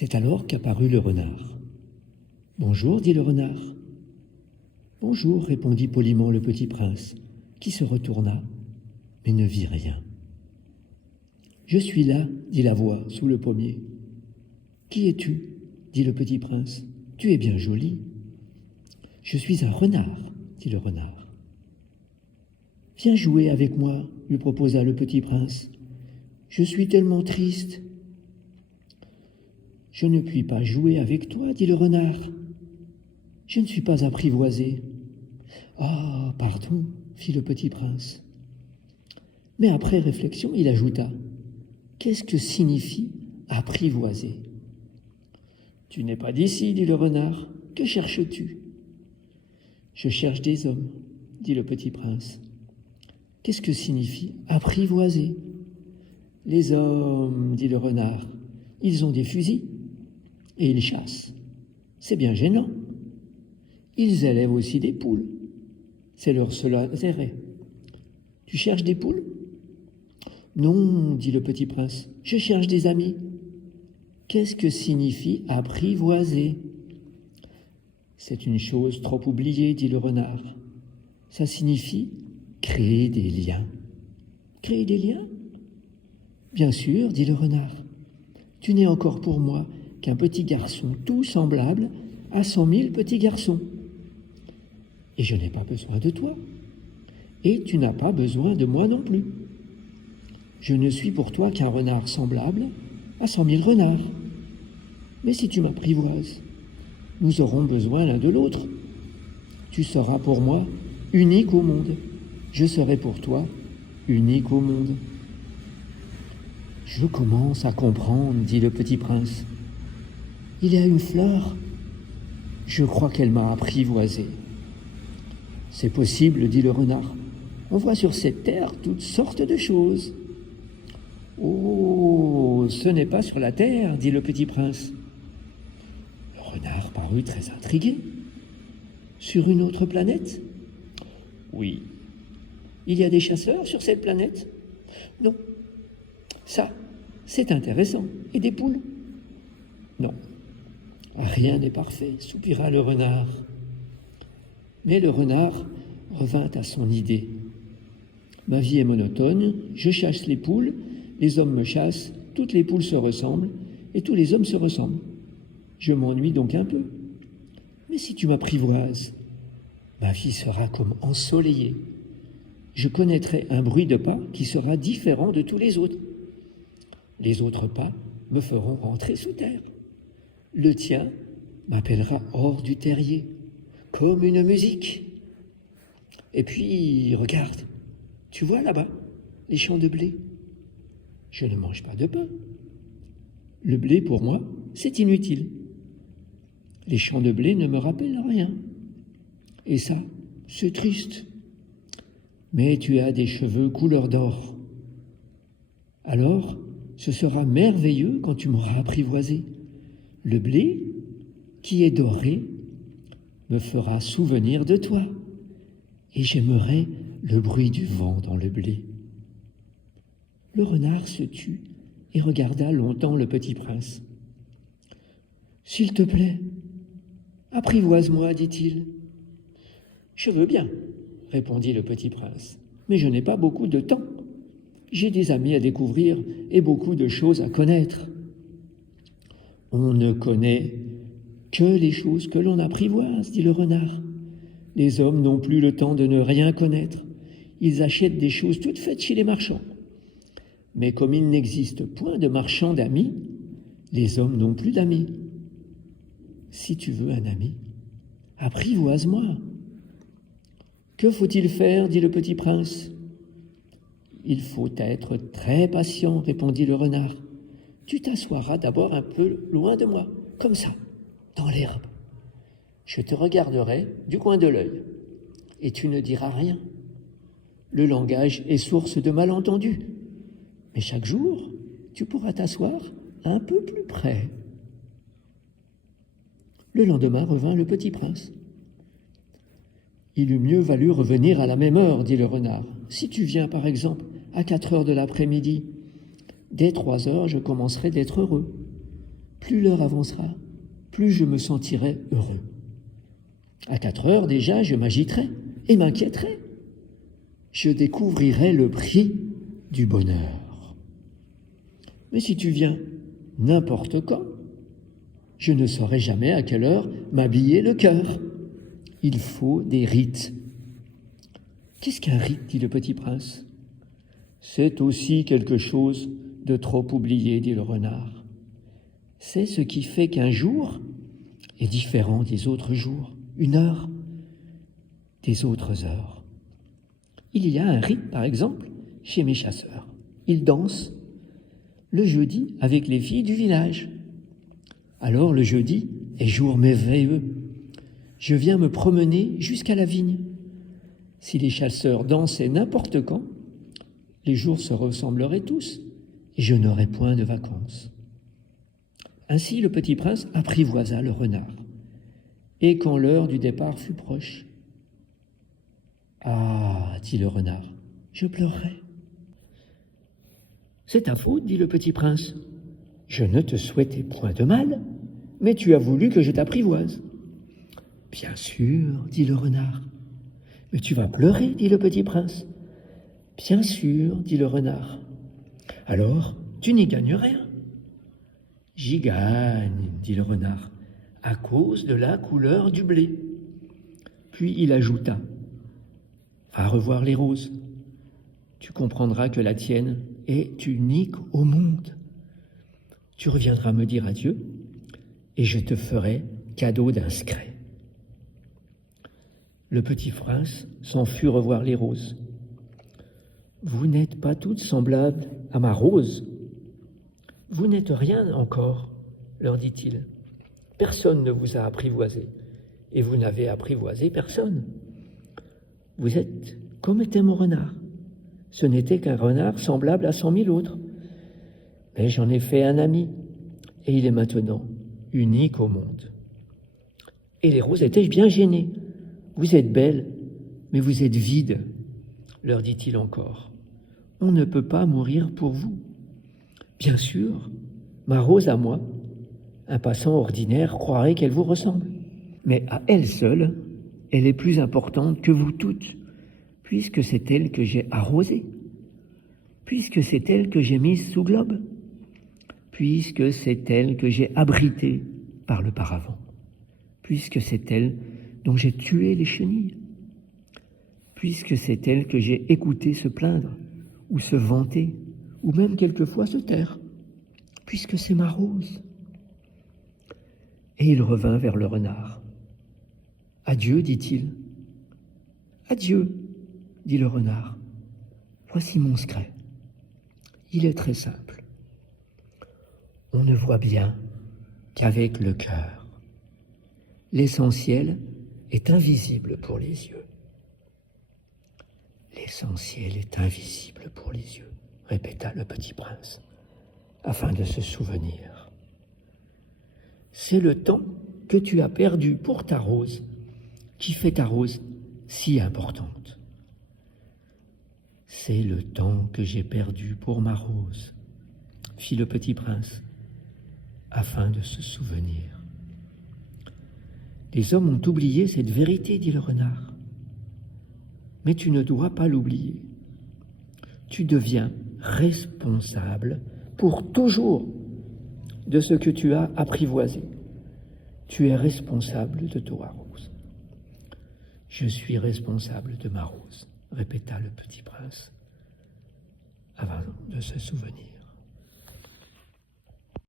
C'est alors qu'apparut le renard. « Bonjour, dit le renard. »« Bonjour, répondit poliment le petit prince, qui se retourna, mais ne vit rien. « Je suis là, dit la voix sous le pommier. »« Qui es-tu » dit le petit prince. « Tu es bien joli. »« Je suis un renard, dit le renard. »« Viens jouer avec moi, lui proposa le petit prince. Je suis tellement triste. »« Je ne puis pas jouer avec toi, dit le renard. Je ne suis pas apprivoisé. »« Ah, pardon, fit le petit prince. » Mais après réflexion, il ajouta : « Qu'est-ce que signifie apprivoiser ?»« Tu n'es pas d'ici, dit le renard. Que cherches-tu ?»« Je cherche des hommes, dit le petit prince. »« Qu'est-ce que signifie apprivoiser ?»« Les hommes, dit le renard, ils ont des fusils et ils chassent. C'est bien gênant. Ils élèvent aussi des poules. C'est leur seul intérêt. Tu cherches des poules ? » ?»« Non, dit le petit prince, je cherche des amis. »« Qu'est-ce que signifie apprivoiser ?»« C'est une chose trop oubliée, dit le renard. Ça signifie créer des liens. »« Créer des liens ? » ?»« Bien sûr, dit le renard. Tu n'es encore pour moi qu'un petit garçon tout semblable à 100 000 petits garçons. Et je n'ai pas besoin de toi. Et tu n'as pas besoin de moi non plus. Je ne suis pour toi qu'un renard semblable à 100 000 renards. Mais si tu m'apprivoises, nous aurons besoin l'un de l'autre. Tu seras pour moi unique au monde. Je serai pour toi unique au monde. Je commence à comprendre, dit le petit prince. Il y a une fleur. Je crois qu'elle m'a apprivoisé. C'est possible, dit le renard. On voit sur cette terre toutes sortes de choses. Oh, ce n'est pas sur la terre, dit le petit prince. Le renard parut très intrigué. Sur une autre planète ? Oui. Il y a des chasseurs sur cette planète ? Non. Ça, c'est intéressant. Et des poules ? Non. Rien n'est parfait, soupira le renard. Mais le renard revint à son idée. Ma vie est monotone, je chasse les poules, les hommes me chassent, toutes les poules se ressemblent et tous les hommes se ressemblent. Je m'ennuie donc un peu. Mais si tu m'apprivoises, ma vie sera comme ensoleillée. Je connaîtrai un bruit de pas qui sera différent de tous les autres. Les autres pas me feront rentrer sous terre. Le tien m'appellera hors du terrier, comme une musique. Et puis, regarde, tu vois là-bas, les champs de blé. Je ne mange pas de pain. Le blé, pour moi, c'est inutile. Les champs de blé ne me rappellent rien. Et ça, c'est triste. Mais tu as des cheveux couleur d'or. Alors, ce sera merveilleux quand tu m'auras apprivoisé. Le blé, qui est doré, me fera souvenir de toi. Et j'aimerai le bruit du vent dans le blé. Le renard se tut et regarda longtemps le petit prince. « S'il te plaît, apprivoise-moi, dit-il. »« Je veux bien, répondit le petit prince, mais je n'ai pas beaucoup de temps. J'ai des amis à découvrir et beaucoup de choses à connaître. »« On ne connaît que les choses que l'on apprivoise, dit le renard. Les hommes n'ont plus le temps de ne rien connaître. Ils achètent des choses toutes faites chez les marchands. Mais comme il n'existe point de marchands d'amis, les hommes n'ont plus d'amis. Si tu veux un ami, apprivoise-moi. »« Que faut-il faire » dit le petit prince. « Il faut être très patient, répondit le renard. Tu t'assoiras d'abord un peu loin de moi, comme ça, dans l'herbe. Je te regarderai du coin de l'œil, et tu ne diras rien. Le langage est source de malentendus, mais chaque jour, tu pourras t'asseoir un peu plus près. » Le lendemain revint le petit prince. « Il eût mieux valu revenir à la même heure, dit le renard. Si tu viens, par exemple, à 4 heures de l'après-midi, dès 3 heures, je commencerai d'être heureux. plus l'heure avancera, plus je me sentirai heureux. À 4 heures déjà, je m'agiterai et m'inquiéterai. Je découvrirai le prix du bonheur. Mais si tu viens n'importe quand, je ne saurai jamais à quelle heure m'habiller le cœur. Il faut des rites. Qu'est-ce qu'un rite, dit le petit prince? C'est aussi quelque chose de trop oublié, dit le renard. C'est ce qui fait qu'un jour est différent des autres jours, une heure des autres heures. Il y a un rite, par exemple, chez mes chasseurs. Ils dansent le jeudi avec les filles du village. Alors le jeudi est jour merveilleux. Je viens me promener jusqu'à la vigne. Si les chasseurs dansaient n'importe quand, les jours se ressembleraient tous et je n'aurais point de vacances. Ainsi le petit prince apprivoisa le renard. Et quand l'heure du départ fut proche, « Ah, dit le renard, je pleurerai. »« C'est ta faute, dit le petit prince. Je ne te souhaitais point de mal, mais tu as voulu que je t'apprivoise. »« Bien sûr, dit le renard. »« Mais tu vas pleurer, dit le petit prince. »« Bien sûr, dit le renard. »« Alors, tu n'y gagnes rien. »« J'y gagne, dit le renard, à cause de la couleur du blé. » Puis il ajouta, « Va revoir les roses. Tu comprendras que la tienne est unique au monde. Tu reviendras me dire adieu et je te ferai cadeau d'un secret. » Le petit prince s'en fut revoir les roses. « Vous n'êtes pas toutes semblables à ma rose. Vous n'êtes rien encore, leur dit-il. Personne ne vous a apprivoisé, et vous n'avez apprivoisé personne. Vous êtes comme était mon renard. Ce n'était qu'un renard semblable à 100 000 autres. Mais j'en ai fait un ami, et il est maintenant unique au monde. » Et les roses étaient bien gênées. « Vous êtes belles, mais vous êtes vides, leur dit-il encore. On ne peut pas mourir pour vous. Bien sûr, ma rose à moi, un passant ordinaire croirait qu'elle vous ressemble. Mais à elle seule, elle est plus importante que vous toutes, puisque c'est elle que j'ai arrosée, puisque c'est elle que j'ai mise sous globe, puisque c'est elle que j'ai abritée par le paravent, puisque c'est elle dont j'ai tué les chenilles, puisque c'est elle que j'ai écouté se plaindre, ou se vanter, ou même quelquefois se taire, puisque c'est ma rose. » Et il revint vers le renard. « Adieu, dit-il. »« Adieu, dit le renard. Voici mon secret. Il est très simple. On ne voit bien qu'avec le cœur. L'essentiel est invisible pour les yeux. »« L'essentiel est invisible pour les yeux, » répéta le petit prince, afin de se souvenir. « C'est le temps que tu as perdu pour ta rose qui fait ta rose si importante. C'est le temps que j'ai perdu pour ma rose, » fit le petit prince, afin de se souvenir. « Les hommes ont oublié cette vérité, dit le renard. Mais tu ne dois pas l'oublier. Tu deviens responsable pour toujours de ce que tu as apprivoisé. Tu es responsable de toi, Rose. »« Je suis responsable de ma rose, » répéta le petit prince, avant de se souvenir.